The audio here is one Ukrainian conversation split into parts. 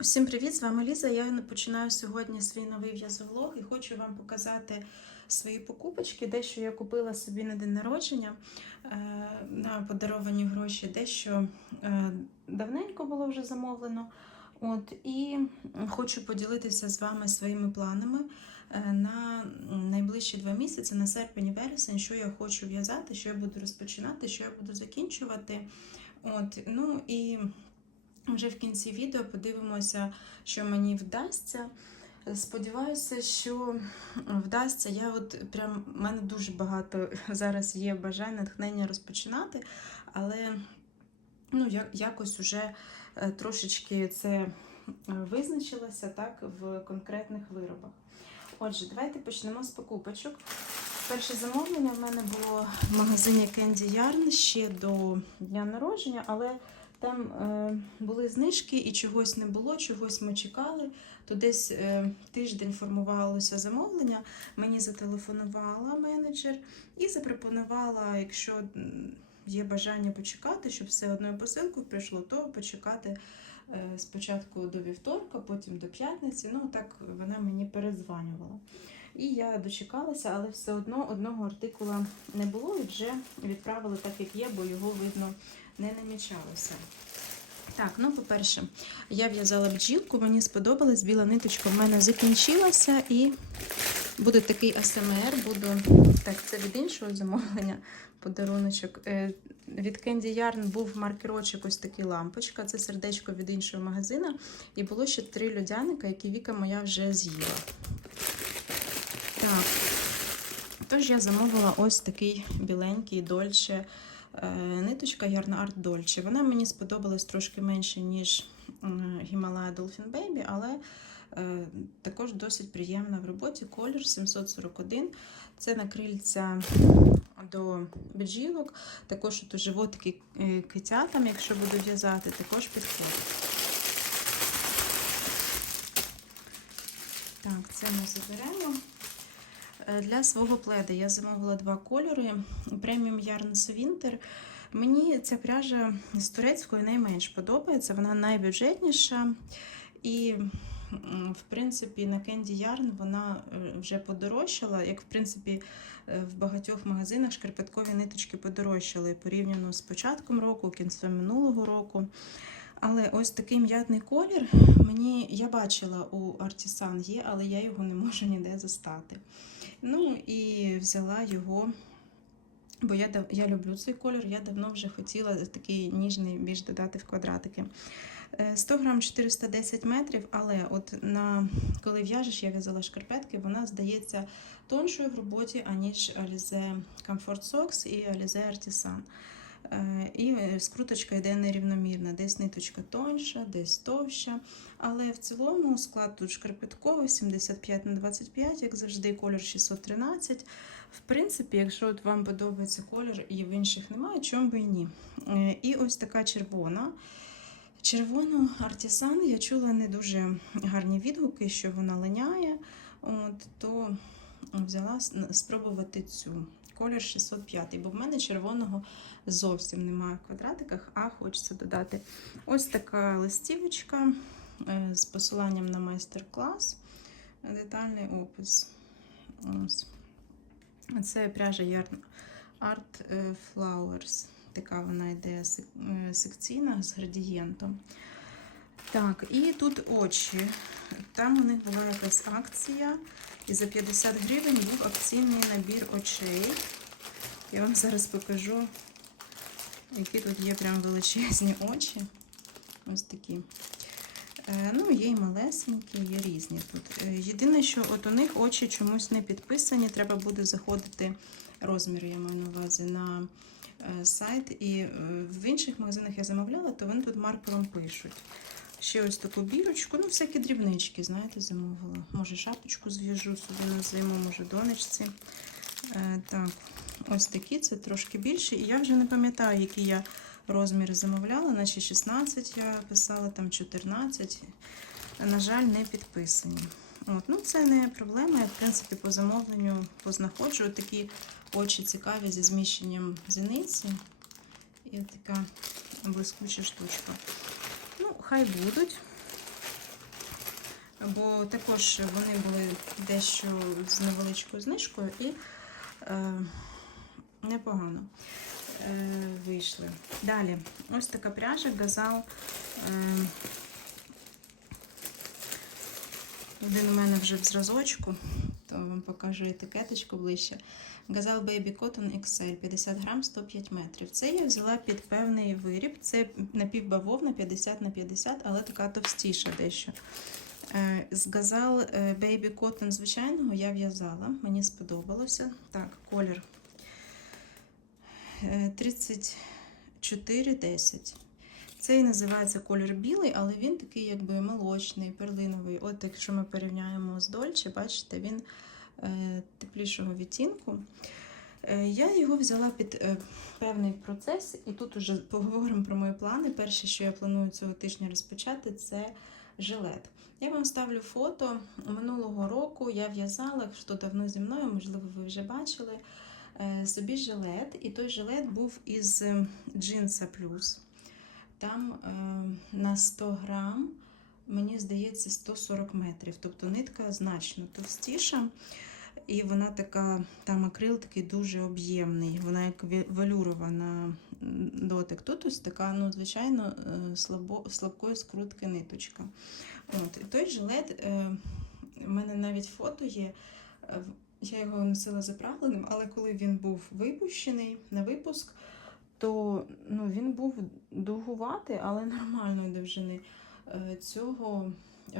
Усім привіт! З вами Ліза. Я починаю сьогодні свій новий в'язовлог і хочу вам показати свої покупочки. Дещо я купила собі на день народження е, на подаровані гроші, дещо е, давненько було вже замовлено. От, і хочу поділитися з вами своїми планами е, на найближчі два місяці, на серпень і вересень, що я хочу в'язати, що я буду розпочинати, що я буду закінчувати. От, ну і вже в кінці відео подивимося, що мені вдасться. Сподіваюся, що вдасться. Я от прям в мене дуже багато зараз є бажань, натхнення розпочинати, але ну, я, якось уже е, трошечки це е, визначилося так в конкретних виробах. Отже, давайте почнемо з покупочок. Перше замовлення в мене було в магазині Candy Yarn ще до дня народження, але там е, були знижки і чогось не було, чогось ми чекали. То десь е, тиждень формувалося замовлення. Мені зателефонувала менеджер і запропонувала, якщо є бажання почекати, щоб все одною посилкою прийшло, то почекати е, спочатку до вівторка, потім до п'ятниці. Ну так вона мені перезванювала. І я дочекалася, але все одно одного артикула не було і вже відправили так, як є, бо його видно не намічалося. Так, ну, по-перше, я в'язала бджілку, мені сподобалось, біла ниточка в мене закінчилася, і буде такий АСМР, буду. Так, це від іншого замовлення подаруночок. Е, Від Candy Yarn був маркерочок, ось такий лампочка. Це сердечко від іншого магазину. І було ще три людяника, які Віка моя вже з'їла. Так. Тож я замовила ось такий біленький дольче ниточка Yarn Art. Вона мені сподобалась трошки менше, ніж е, Himalaya Dolphin Baby, але е, також досить приємна в роботі. Колір 741. Це накрильця до бджілок. Також от животики е, китятам, якщо буду в'язати, також підходить. Так, це ми заберемо. Е, Для свого пледа я замовила два кольори. Преміум Yarns Winter. Мені ця пряжа з турецької найменш подобається, вона найбюджетніша. І, в принципі, на Candy Yarn вона е, вже подорожчала. Як, в принципі, е, в багатьох магазинах шкарпеткові ниточки подорожчали порівняно з початком року, кінцем минулого року. Але ось такий м'ятний колір мені я бачила у Artisan є, але я його не можу ніде застати. Ну і взяла його, бо я я люблю цей колір, я давно вже хотіла такий ніжний більш додати в квадратики. Е, 100 грам 410 метрів, але от на коли в'яжеш, я в'язала шкарпетки, вона здається тоншою в роботі, аніж Alize Comfort Socks і Alize Artisan. Е, І е, скруточка йде нерівномірна, десь ниточка тонша, десь товща. Але в цілому склад тут шкарпетковий 75 на 25, як завжди, колір 613. В принципі, якщо от вам подобається колір і в інших немає, чому би і ні. Е, І ось така червона. Червону артісан я чула не дуже гарні відгуки, що вона линяє. От, то взяла спробувати цю. Колір 605, бо в мене червоного зовсім немає в квадратиках, а хочеться додати. Ось така листівочка е, з посиланням на майстер-клас, детальний опис. Ось. Це пряжа Yarn Art е, Flowers. Така вона йде е, секційна з градієнтом. Так, і тут очі. Там у них була якась акція. І за 50 гривень був акційний набір очей. Я вам зараз покажу, які тут є прям величезні очі. Ось такі. Е, Ну, є і малесенькі, є різні тут. Е, Єдине, що от у них очі чомусь не підписані. Треба буде заходити розмір, я маю на увазі, на е, сайт. І в інших магазинах я замовляла, то вони тут маркером пишуть. Ще ось таку бірочку, ну, всякі дрібнички, знаєте, замовила. Може, шапочку зв'яжу собі на зиму, може, донечці. Е, так, ось такі, це трошки більше. І я вже не пам'ятаю, які я розміри замовляла, наче 16 я писала, там 14. На жаль, не підписані. От, ну, це не проблема. Я, в принципі, по замовленню познаходжу От такі очі цікаві зі зміщенням зіниці. І така блискуча штучка. Хай будуть. бо також вони були дещо з невеличкою знижкою і е, непогано е, вийшли. Далі, ось така пряжа газал. Е, один у мене вже в зразочку, то вам покажу етикеточку ближче. Газал Baby Cotton XL 50 грам 105 метрів. Це я взяла під певний виріб. Це напівбавовна 50 на 50, але така товстіша дещо. Е, З газал е, Baby Cotton звичайного я в'язала, мені сподобалося. Так, колір е, 3410. Цей називається колір білий, але він такий якби молочний, перлиновий. От якщо ми порівняємо з Дольче, бачите, він е, теплішого відтінку. Е, я його взяла під е, певний процес, і тут уже поговоримо про мої плани. Перше, що я планую цього тижня розпочати, це жилет. Я вам ставлю фото минулого року. Я в'язала, хто давно зі мною, можливо, ви вже бачили собі жилет. І той жилет був із джинса плюс. Там е, на 100 грам, мені здається, 140 метрів. Тобто нитка значно товстіша. І вона така, там акрил такий дуже об'ємний, вона як велюрова на дотик. Тут ось така, ну, звичайно, е, слабо, слабкої скрутки ниточка. От, і той жилет, е, в мене навіть фото є. е, Я його носила заправленим, але коли він був випущений на випуск, то ну, він був довгуватий, але нормальної довжини. Е, Цього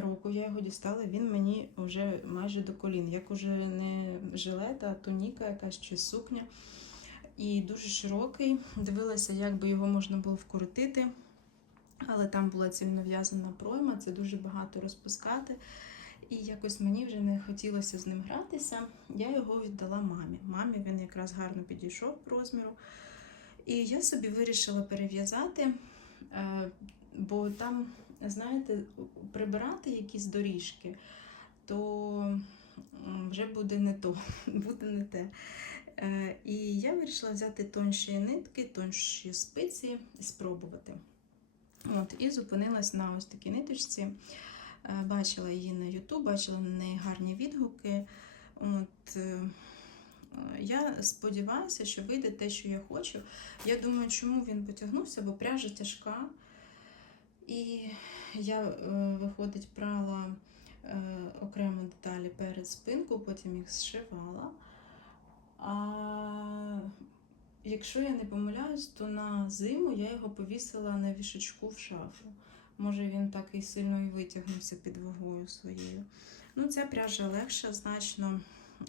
року я його дістала, він мені вже майже до колін. Як уже не жилет, а туніка якась чи сукня. І дуже широкий. Дивилася, як би його можна було вкоротити. Але там була цільно в'язана пройма, це дуже багато розпускати. І якось мені вже не хотілося з ним гратися. Я його віддала мамі. Мамі він якраз гарно підійшов по розміру. І я собі вирішила перев'язати, е, бо там, знаєте, прибирати якісь доріжки, то вже буде не то, буде не те. Е, І я вирішила взяти тонші нитки, тонші спиці і спробувати. От, і зупинилась на ось такій ниточці. Е, Бачила її на YouTube, бачила на неї гарні відгуки. От, я сподіваюся, що вийде те, що я хочу. Я думаю, чому він потягнувся, бо пряжа тяжка. І я, е, виходить, прала е, окремо деталі перед спинку, потім їх зшивала. А якщо я не помиляюсь, то на зиму я його повісила на вішачку в шафу. Може, він так і сильно і витягнувся під вагою своєю. Ну, ця пряжа легша значно.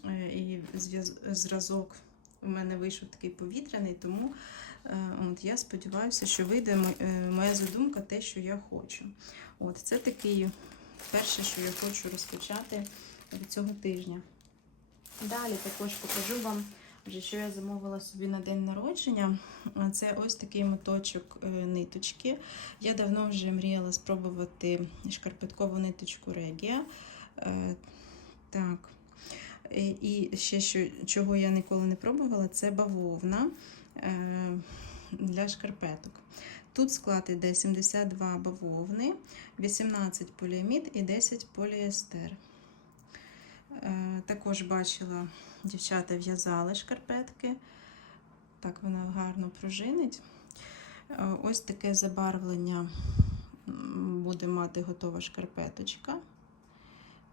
Е, І зразок у мене вийшов такий повітряний, тому е, от, я сподіваюся, що вийде е, моя задумка те, що я хочу. От, це такий перше, що я хочу розпочати від цього тижня. Далі також покажу вам, що я замовила собі на день народження. Це ось такий моточок ниточки. Я давно вже мріяла спробувати шкарпеткову ниточку Регія. Так. Е, І ще що, чого я ніколи не пробувала, це бавовна е, для шкарпеток. Тут склад іде 72 бавовни, 18 поліамід і 10 поліестер. Е, Також бачила, дівчата в'язали шкарпетки. Так вона гарно пружинить. Ось таке забарвлення буде мати готова шкарпеточка.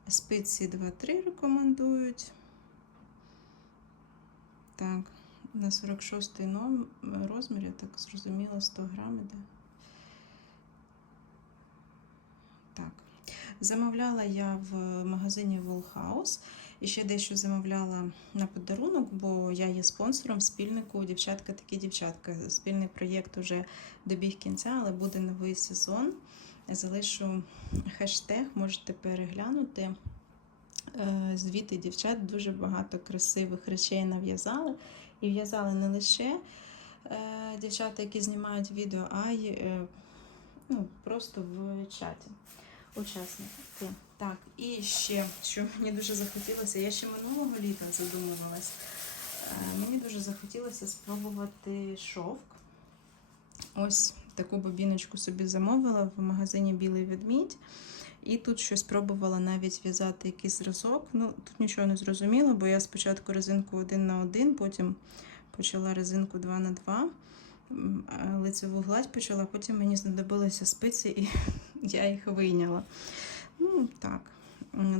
Спиці 2-3 рекомендують. Так, на 46 ном... розмір, я так зрозуміла, 100 грам іде. Так. Замовляла я в магазині Woolhouse. І ще дещо замовляла на подарунок, бо я є спонсором спільнику Дівчатка такі дівчатка. Спільний проєкт уже добіг кінця, але буде новий сезон. Залишу хештег, можете переглянути. Е, Звіти дівчат дуже багато красивих речей нав'язали. І в'язали не лише е, дівчата, які знімають відео, а й е, ну, просто в чаті. Учасники. Так, і ще, що мені дуже захотілося, я ще минулого літа задумувалась. Мені дуже захотілося спробувати шовк. Ось таку бобіночку собі замовила в магазині Білий ведмідь. І тут щось пробувала навіть в'язати якийсь зразок. Ну, тут нічого не зрозуміло, бо я спочатку резинку 1 на 1, потім почала резинку 2 на 2 лицеву гладь почала, потім мені знадобилися спиці, і я їх вийняла. Ну, так.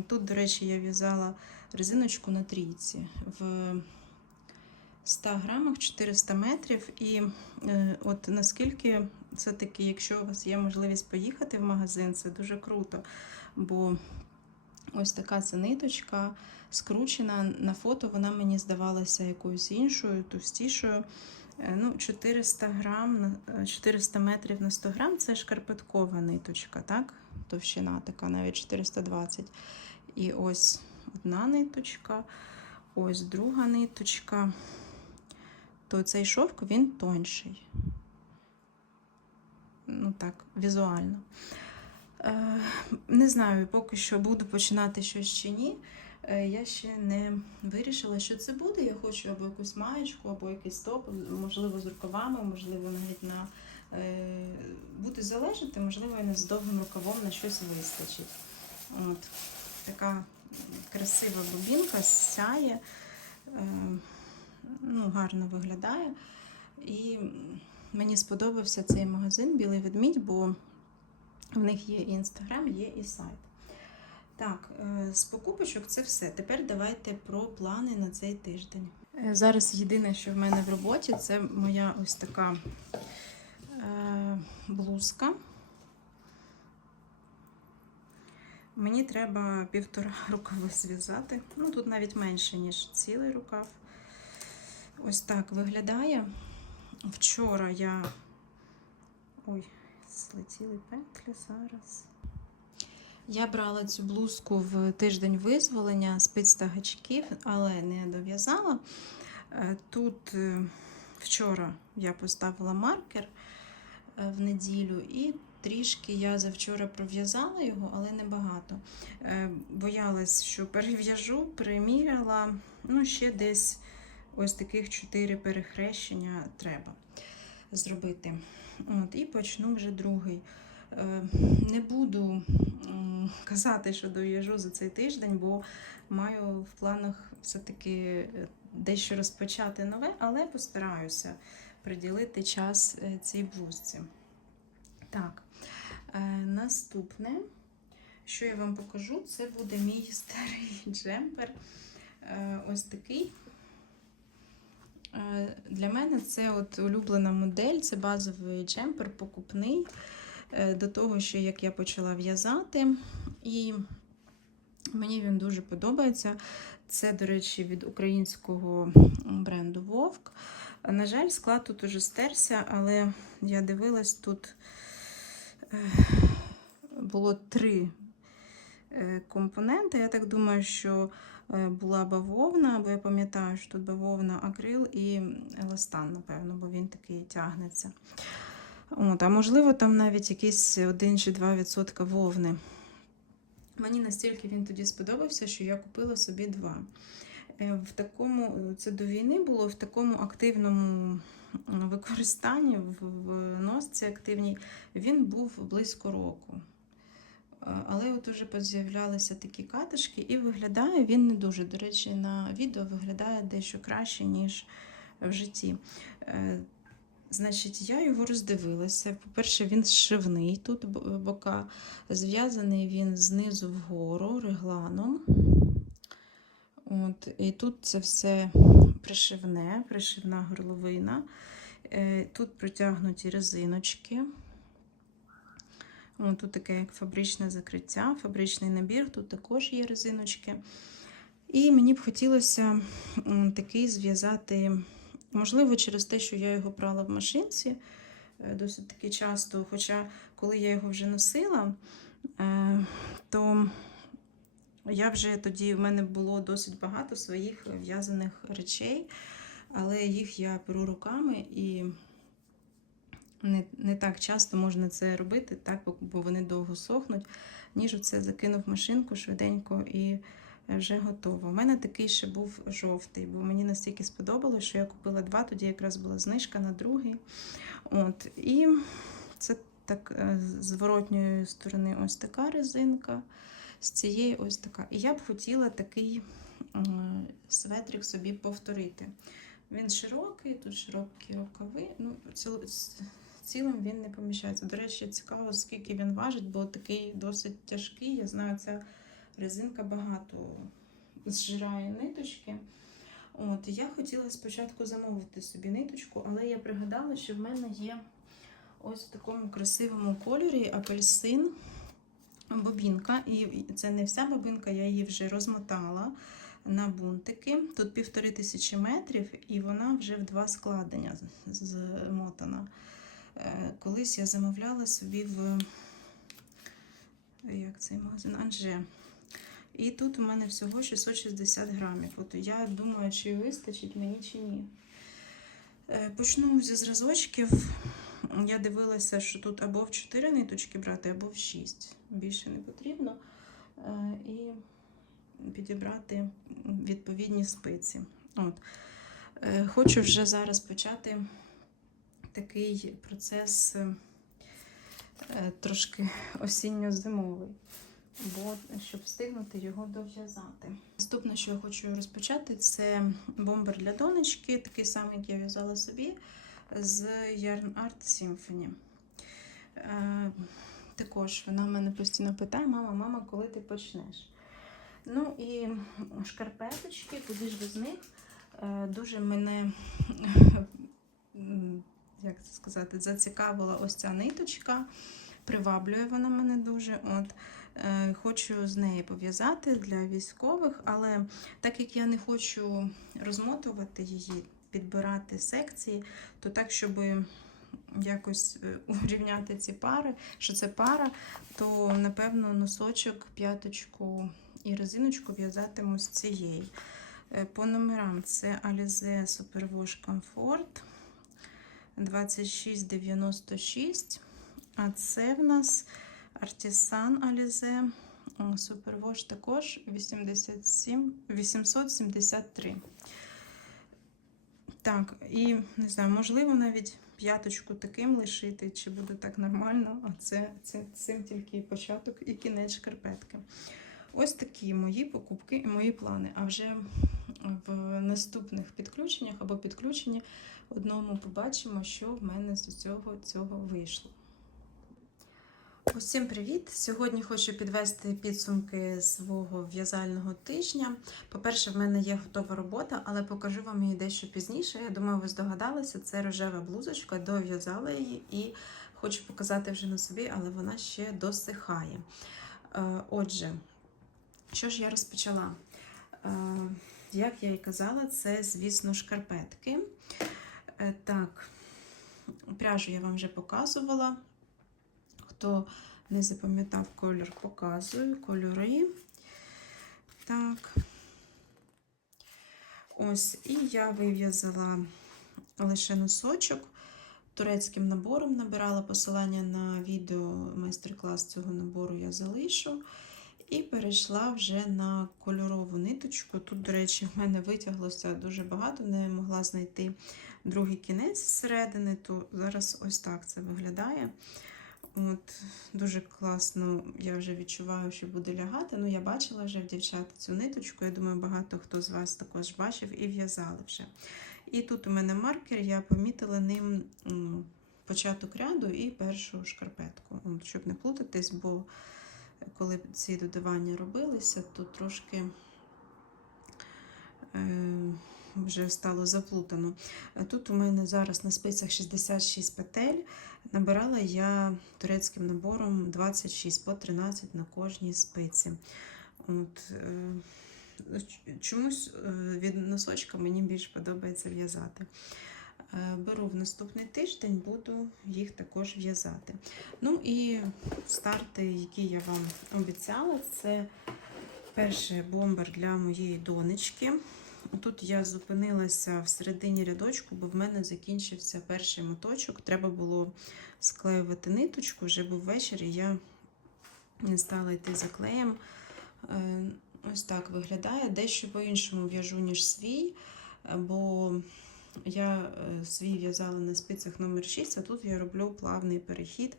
Тут, до речі, я в'язала резиночку на трійці в 100 грамах 400 метрів. І е, от наскільки це таки, якщо у вас є можливість поїхати в магазин, це дуже круто. Бо ось така це ниточка скручена. На фото вона мені здавалася якоюсь іншою, товстішою. Е, Ну, 400 грам, е, 400 метрів на 100 грам це шкарпеткова ниточка, так? Товщина така, навіть 420. І ось одна ниточка, ось друга ниточка. То цей шовк він тонший. Ну так, візуально. Е, не знаю, поки що буду починати щось чи ні. Е, Я ще не вирішила, що це буде. Я хочу або якусь маєчку, або якийсь топ, можливо, з рукавами, можливо, навіть на е, буде залежати, можливо, і не з довгим рукавом на щось вистачить. От така красива бобінка, сяє, ну, гарно виглядає. І мені сподобався цей магазин Білий ведмідь, бо в них є і інстаграм, є і сайт. Так, е, з покупочок це все. Тепер давайте про плани на цей тиждень. Е, Зараз єдине, що в мене в роботі, це моя ось така е, блузка. Мені треба півтора рукави зв'язати. Ну, тут навіть менше, ніж цілий рукав. Ось так виглядає. Вчора я. Ой, злетіли петлі зараз. Я брала цю блузку в тиждень визволення спиць та гачків, але не дов'язала. Е, Тут е, вчора я поставила маркер е, в неділю, і трішки я завчора пров'язала його, але не багато. Е, Боялась, що перев'яжу, приміряла. Ну, ще десь ось таких чотири перехрещення треба зробити. От, і почну вже другий. Е, Не буду казати, що дов'яжу за цей тиждень, бо маю в планах все-таки е, дещо розпочати нове, але постараюся приділити час е, цій блузці. Так, наступне, що я вам покажу, це буде мій старий джемпер. Ось такий. Е, Для мене це от улюблена модель, це базовий джемпер, покупний. Е, До того, що як я почала в'язати, і мені він дуже подобається. Це, до речі, від українського бренду Вовк. На жаль, склад тут уже стерся, але я дивилась, тут е, було три компоненти. Я так думаю, що була бавовна, бо я пам'ятаю, що тут бавовна, акрил і еластан, напевно, бо він такий тягнеться. От, а можливо, там навіть якийсь 1 чи 2% вовни. Мені настільки він тоді сподобався, що я купила собі два. Е, В такому, це до війни було в такому активному використанні, в носці активній, він був близько року. Але от уже поз'являлися такі катишки, і виглядає він не дуже. До речі, на відео виглядає дещо краще, ніж в житті. Е, Значить, я його роздивилася. По-перше, він зшивний тут бо- бока. Зв'язаний він знизу вгору регланом. От, і тут це все пришивне, пришивна горловина. Е, Тут протягнуті резиночки. Тут таке як фабричне закриття, фабричний набір, тут також є резиночки. І мені б хотілося такий зв'язати, можливо, через те, що я його прала в машинці е, досить таки часто. Хоча, коли я його вже носила, е, то я вже тоді в мене було досить багато своїх в'язаних речей, але їх я беру руками і не, не так часто можна це робити, так, бо- вони довго сохнуть, ніж оце закинув машинку швиденько і вже готово. У мене такий ще був жовтий, бо мені настільки сподобалось, що я купила два, тоді якраз була знижка на другий. От, і це так, е, з зворотньої сторони ось така резинка, з цієї ось така. І я б хотіла такий е, светрик собі повторити. Він широкий, тут широкі рукави. Ну, цілим він не поміщається. До речі, цікаво, скільки він важить, бо такий досить тяжкий. Я знаю, ця резинка багато зжирає ниточки. От, я хотіла спочатку замовити собі ниточку, але я пригадала, що в мене є ось в такому красивому кольорі апельсин бобінка. І це не вся бобінка, я її вже розмотала на бунтики. Тут півтори тисячі метрів, і вона вже в два складення змотана. Е, Колись я замовляла собі в як цей магазин Анже. І тут у мене всього 660 грамів. От я думаю, чи вистачить мені, чи ні. Е, Почну зі зразочків. Я дивилася, що тут або в 4 ниточки брати, або в 6. Більше не потрібно. Е, І підібрати відповідні спиці. От. Е, Хочу вже зараз почати такий процес е, е, трошки осінньо-зимовий, бо щоб встигнути його дов'язати. Наступне, що я хочу розпочати, це бомбер для донечки, такий самий, як я в'язала собі з Yarn Art Symphony. Е, також вона в мене постійно питає: мама, мама, коли ти почнеш? Ну і шкарпеточки, куди ж без них? Дуже мене, як це сказати, зацікавила ось ця ниточка. Приваблює вона мене дуже. От. Е, Хочу з неї пов'язати для військових, але так як я не хочу розмотувати її, підбирати секції, то так, щоб якось е, урівняти ці пари, що це пара, то напевно носочок, п'яточку і резиночку в'язатиму з цієї. Е, По номерам це Alize Superwash Comfort 2696. А це в нас Artisan Alize Superwash також 87, 873. Так, і не знаю, можливо, навіть п'яточку таким лишити, чи буде так нормально, а це, це цим тільки початок і кінець шкарпетки. Ось такі мої покупки і мої плани. А вже в наступних підключеннях або підключенні одному побачимо, що в мене з цього, цього вийшло. Усім привіт! Сьогодні хочу підвести підсумки свого в'язального тижня. По-перше, в мене є готова робота, але покажу вам її дещо пізніше. Я думаю, ви здогадалися, це рожева блузочка, дов'язала її і хочу показати вже на собі, але вона ще досихає. Е, Отже, що ж я розпочала? Е, Як я і казала, це, звісно, шкарпетки. Е, Так, пряжу я вам вже показувала. Хто не запам'ятав колір, показую кольори. Так. Ось, і я вив'язала лише носочок. Турецьким набором набирала посилання на відео майстер-клас цього набору я залишу. І перейшла вже на кольорову ниточку. Тут, до речі, в мене витяглося дуже багато, не могла знайти другий кінець зсередини, то зараз ось так це виглядає. От, Дуже класно, я вже відчуваю, що буде лягати. Ну, я бачила вже в дівчат цю ниточку. Я думаю, багато хто з вас також бачив і в'язали вже. І тут у мене маркер, я помітила ним початок ряду і першу шкарпетку. От, щоб не плутатись, бо коли ці додавання робилися, то трошки е, вже стало заплутано. Е, Тут у мене зараз на спицях 66 петель. Набирала я турецьким набором 26 по 13 на кожній спиці. От, е, чомусь е, від носочка мені більш подобається в'язати. Беру в наступний тиждень, буду їх також в'язати. Ну і старти, які я вам обіцяла, це перший бомбер для моєї донечки. Тут я зупинилася в середині рядочку, бо в мене закінчився перший моточок. Треба було склеювати ниточку, вже був вечір, і я не стала йти за клеєм. Е, Ось так виглядає. Дещо по-іншому в'яжу, ніж свій, бо я е, свій в'язала на спицях номер 6, а тут я роблю плавний перехід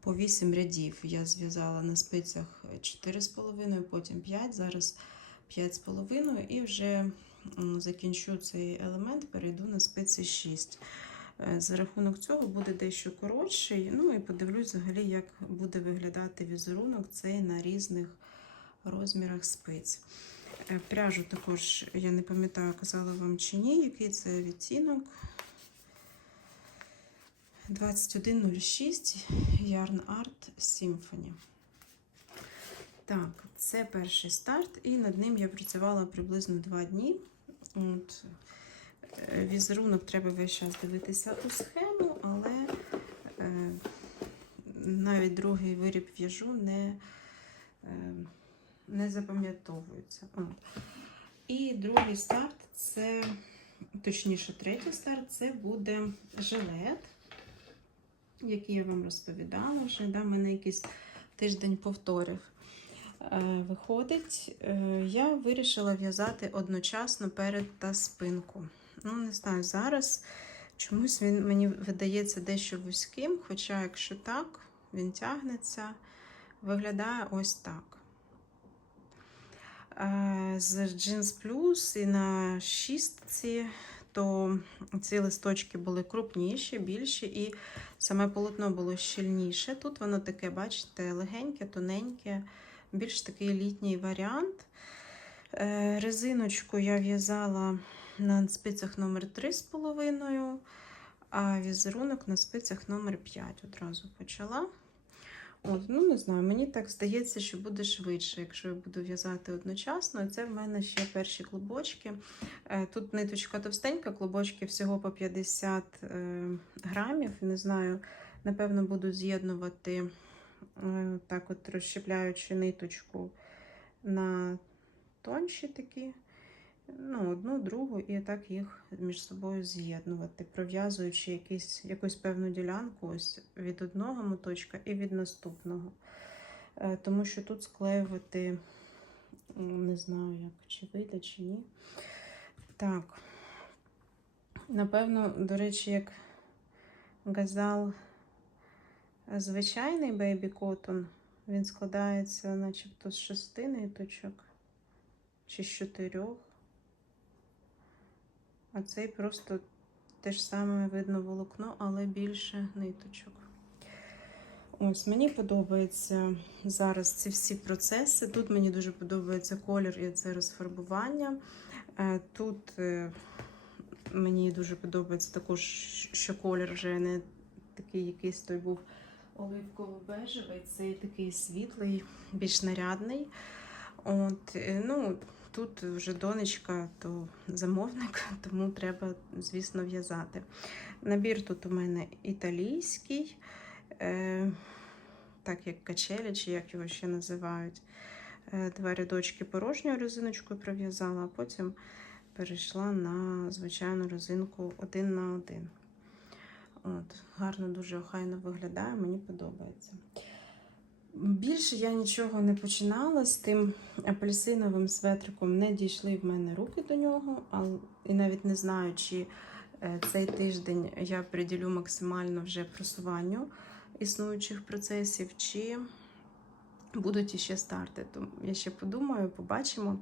по 8 рядів. Я зв'язала на спицях 4,5, потім 5, зараз 5,5 і вже закінчу цей елемент, перейду на спиці 6. Е, За рахунок цього буде дещо коротший. Ну і подивлюсь взагалі, як буде виглядати візерунок цей на різних розмірах спиць. Е, Пряжу також, я не пам'ятаю, казала вам чи ні, який це відтінок. 2106 Yarn Art Symphony. Так, це перший старт, і над ним я працювала приблизно 2 дні. От, е, візерунок треба весь час дивитися у схему, але е, навіть другий виріб в'яжу не, е, не запам'ятовується. І другий старт це, точніше, третій старт це буде жилет, який я вам розповідала вже. Да, мене якийсь тиждень повторів. Е, Виходить, е, я вирішила в'язати одночасно перед та спинку. Ну, не знаю, зараз чомусь він мені видається дещо вузьким, хоча, якщо так, він тягнеться, виглядає ось так. Е, З Jeans Plus і на шістці, то ці листочки були крупніші, більші, і саме полотно було щільніше. Тут воно таке, бачите, легеньке, тоненьке, більш такий літній варіант. Е, Резиночку я в'язала на спицях номер 3,5, а візерунок на спицях номер 5 одразу почала. От, ну, не знаю, мені так здається, що буде швидше, якщо я буду в'язати одночасно. Це в мене ще перші клубочки. Е, Тут ниточка товстенька, клубочки всього по 50 е, грамів. Не знаю, напевно, буду з'єднувати, так от розщепляючи ниточку на тонші такі. Ну, одну, другу, і так їх між собою з'єднувати, пров'язуючи якийсь, якусь певну ділянку ось від одного моточка і від наступного. Е, Тому що тут склеювати, не знаю, як, чи вийде, чи ні. Так. Напевно, до речі, як газал звичайний Baby Cotton, він складається начебто з шести ниточок чи з чотирьох. А цей просто те ж саме видно волокно, але більше ниточок. Ось, мені подобається зараз ці всі процеси. Тут мені дуже подобається колір і це розфарбування. Е, Тут е, мені дуже подобається також, що колір вже не такий якийсь той був оливково-бежевий, цей такий світлий, більш нарядний. От, е, ну, Тут вже донечка, то замовник, тому треба, звісно, в'язати. Набір тут у мене італійський, е, так як качелі, чи як його ще називають. Е, два рядочки порожньою резиночкою пров'язала, а потім перейшла на звичайну резинку один на один. От, Гарно, дуже охайно виглядає, мені подобається. Більше я нічого не починала з тим апельсиновим светриком, не дійшли в мене руки до нього, а, і навіть не знаю, чи е, цей тиждень я приділю максимально вже просуванню існуючих процесів, чи будуть іще старти. То я ще подумаю, побачимо.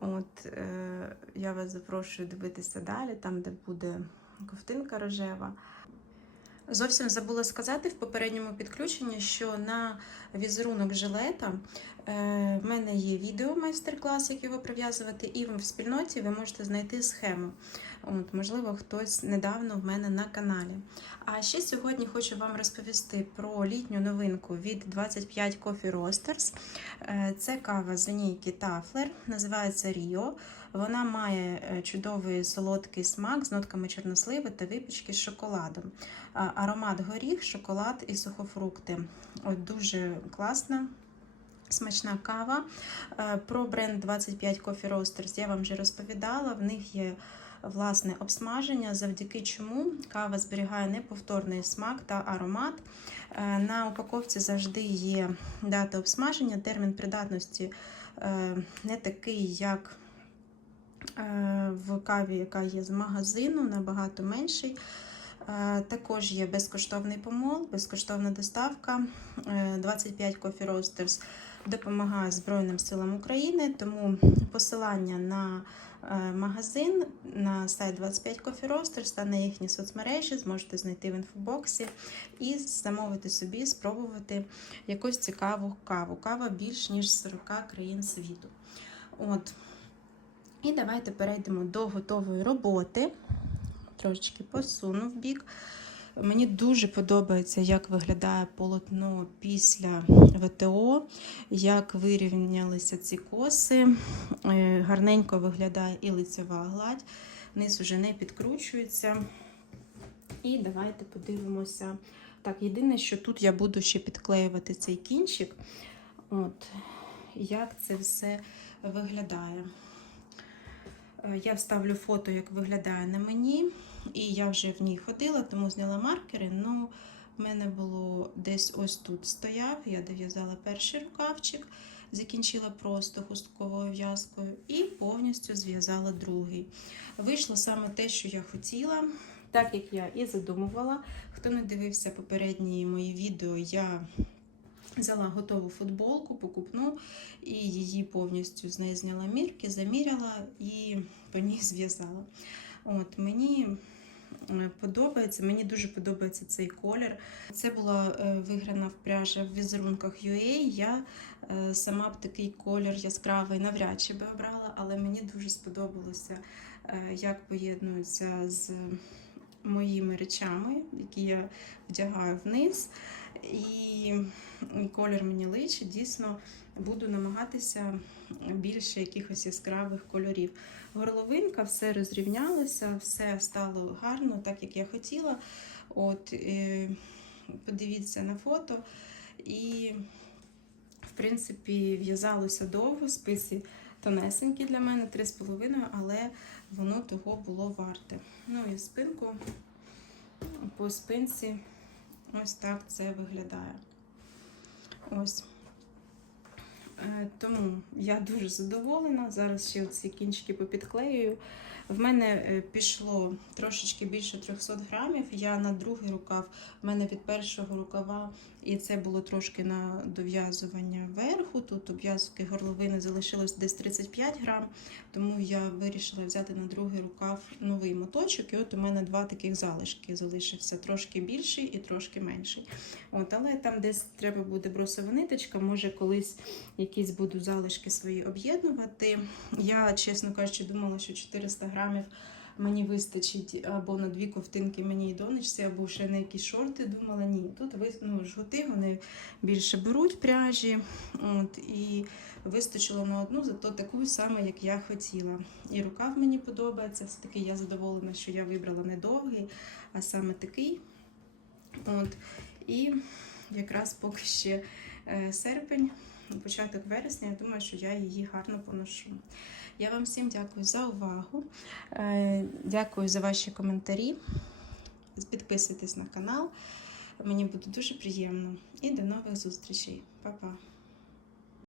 От е, Я вас запрошую дивитися далі, там, де буде ковтинка рожева. Зовсім забула сказати в попередньому підключенні, що на візерунок жилета е, в мене є відео майстер-клас, як його прив'язувати, і в спільноті ви можете знайти схему. От, Можливо, хтось недавно в мене на каналі. А ще сьогодні хочу вам розповісти про літню новинку від 25 Coffee Roasters. Е, Це кава з лінійки Тафлер, називається Ріо. Вона має е, чудовий солодкий смак з нотками чорносливи та випічки з шоколадом. Аромат горіх, шоколад і сухофрукти. От Дуже класна. Смачна кава. Е, Про бренд 25 Coffee Roasters я вам вже розповідала. В них є власне обсмаження, завдяки чому кава зберігає неповторний смак та аромат. Е, На упаковці завжди є дата обсмаження, термін придатності не такий, як в каві, яка є з магазину, набагато менший. Е, Також є безкоштовний помол, безкоштовна доставка. Е, 25 Coffee Roasters допомагає Збройним силам України, тому посилання на е, магазин на сайт 25 Coffee Roasters та на їхні соцмережі зможете знайти в інфобоксі і замовити собі, спробувати якусь цікаву каву. Кава більш ніж з 40 країн світу. От. І давайте перейдемо до готової роботи. Трошечки посуну в бік. Мені дуже подобається, як виглядає полотно після ВТО, як вирівнялися ці коси. Е, Гарненько виглядає і лицева гладь, низ уже не підкручується. І давайте подивимося. Так, єдине, що тут я буду ще підклеювати цей кінчик. От, як це все виглядає. Е, Я вставлю фото, як виглядає на мені. І я вже в ній ходила, тому зняла маркери. Ну, в мене було десь ось тут стояв. Я дов'язала перший рукавчик, закінчила просто хустковою в'язкою і повністю зв'язала другий. Вийшло саме те, що я хотіла, так як я і задумувала. Хто не дивився попередні мої відео, я взяла готову футболку, покупну, і її повністю з неї зняла мірки, заміряла і по ній зв'язала. От мені е, подобається, мені дуже подобається цей колір. Це була е, виграна в пряжа в візерунках UA. Я е, сама б такий колір яскравий навряд чи би обрала, але мені дуже сподобалося, як поєднується з моїми речами, які я вдягаю вниз. І колір мені личить, дійсно буду намагатися більше якихось яскравих кольорів. Горловинка, все розрівнялося, все стало гарно, так як я хотіла. От, е, подивіться на фото. І, в принципі, в'язалося довго, списи тонесенькі для мене, 3,5, але воно того було варте. Ну і спинку по спинці ось так це виглядає. Ось. Е, Тому я дуже задоволена. Зараз ще ці кінчики попідклеюю. В мене е, пішло трошечки більше 300 грамів. Я на другий рукав, в мене від першого рукава, і це було трошки на дов'язування верху. Тут обв'язки горловини залишилось десь 35 грам, тому я вирішила взяти на другий рукав новий моточок. І от у мене два таких залишки залишився трошки більший і трошки менший. От, але там десь треба буде бросова ниточка, може колись якісь буду залишки свої об'єднувати. Я, чесно кажучи, думала, що 400 грамів мені вистачить або на дві ковтинки мені і донечці, або ще на якісь шорти. Думала, ні. Тут ну, жгути вони більше беруть пряжі. От, і вистачило на одну, зато таку саму, як я хотіла. І рукав мені подобається. Все-таки я задоволена, що я вибрала не довгий, а саме такий. От. І якраз поки ще е, серпень, початок вересня, я думаю, що я її гарно поношу. Я вам всім дякую за увагу. Е, Дякую за ваші коментарі. Підписуйтесь на канал. Мені буде дуже приємно. І до нових зустрічей. Па-па!